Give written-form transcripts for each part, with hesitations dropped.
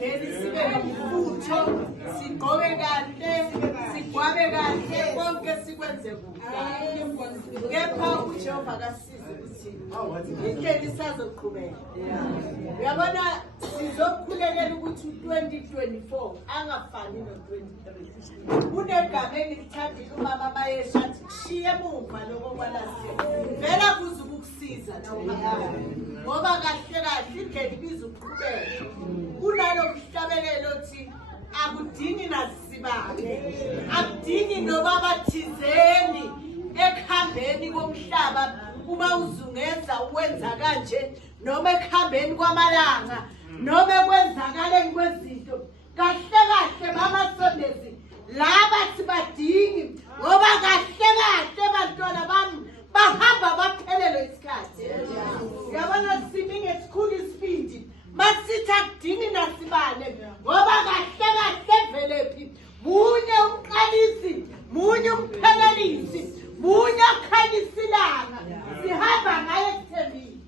emageni sibe nomfutho, sigqoke kahle, sigwabe kahle, konke sikwenze kuhle. Kepha uJehova akasize ukuthi indlela isazoqhubeka. Uyabona sizokhulekela ukuthi 2024 angafani no-23. Kunegama engilithandile umama Mayesha athi kushiye emuva lokho kwalasiye. Vela kuze ukukusiza ngoba kahle kahle indlela ibiza ukuqhubeka. Kunalo kuhlabelelo thi akudingi nasibane, akudingi noba bathizeni ekuhambeni komhlaba uma uzungeza uwenza kanje noma ekuhambeni kwamalanga noma ekwenzakaleni kwezinto. Kahle kahle mama Sondezi laba sibadingi ngoba kahle kahle bantwana bami bahamba baphelelwe isikhathi. Uyabona siningi esikhulu isibindi masithi akudingi nasibane ngoba kahle kahle velephi munye umqalisi, munye umphelelisi, munye okhanyisa ilanga. Sihamba ngaye ekuthembeni.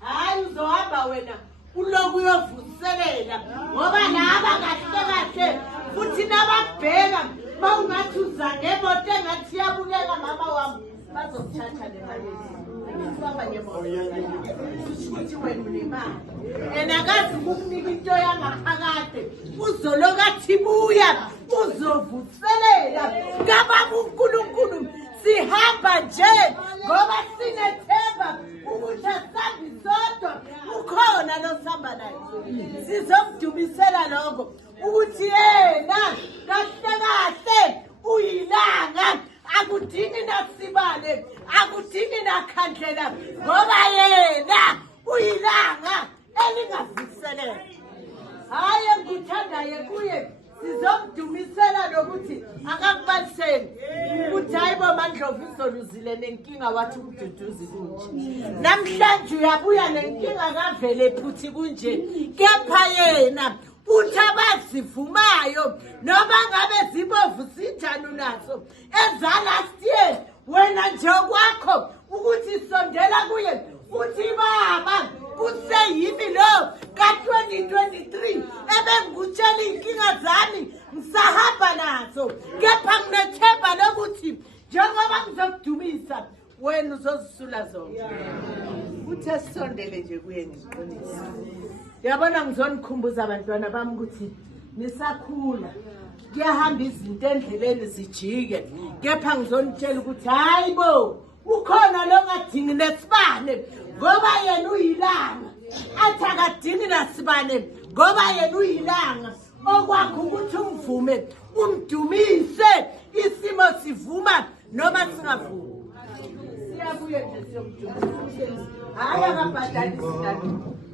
Hayi uzohamba wena uloku uyovuselela ngoba laba kahle kahle futhi nababheka mawungathi uza ngemoto engathi iyabukeka mama wami bazokuthatha le mali. Ukuthi wena unemali enakazi ukukunika into yangaphakade uzolokathi buya uzovuselela ngababa uNkulunkulu. Sihamba nje ngoba sinethemba ukuthi asambi sodwa ukhona losihamba naye. Sizomdumisela lokho ukuthi yena kahle kahle uyilanga, akudingi nasibane, akudingi nakhandlela ngoba yena uyilanga elingavuselela. Hayi engikuthandayo kuye sizomdumisela lokuthi akakubaliseni ukuthi hayibo mandlovu izoluzile nenkinga wathi umduduzi kunje. Namhlanje uyabuya nenkinga kavele phuthi kunje. Kepha yena uthi abazivumayo noma ngabe zibovu sinjani unazo eza last year wena nje kwakho ukuthi sondela kuye uthi baba kuseyimi lo ka-2023 ebengikutshela inkinga zami ngisahamba nazo. Kepha nginethemba lokuthi njengoba ngizokudumisa wena uzozisula zonke. Uthe sisondele nje kuye ngiqinisa. Yabona ngizonikhumbuza abantwana bami ukuthi nisakhula kuyahamba izinto endleleni zijike. Kepha ngizonitshela ukuthi hayibo ukhona lo ngadingi nesibane ngoba yena uyilanga. Athi akadingi nasibane ngoba yena uyilanga. Okwakho ukuthi umvume umdumise, isimo sivuma noma singavumi. Siyabuye nje siyomdumisa. Hayi akabhadalisi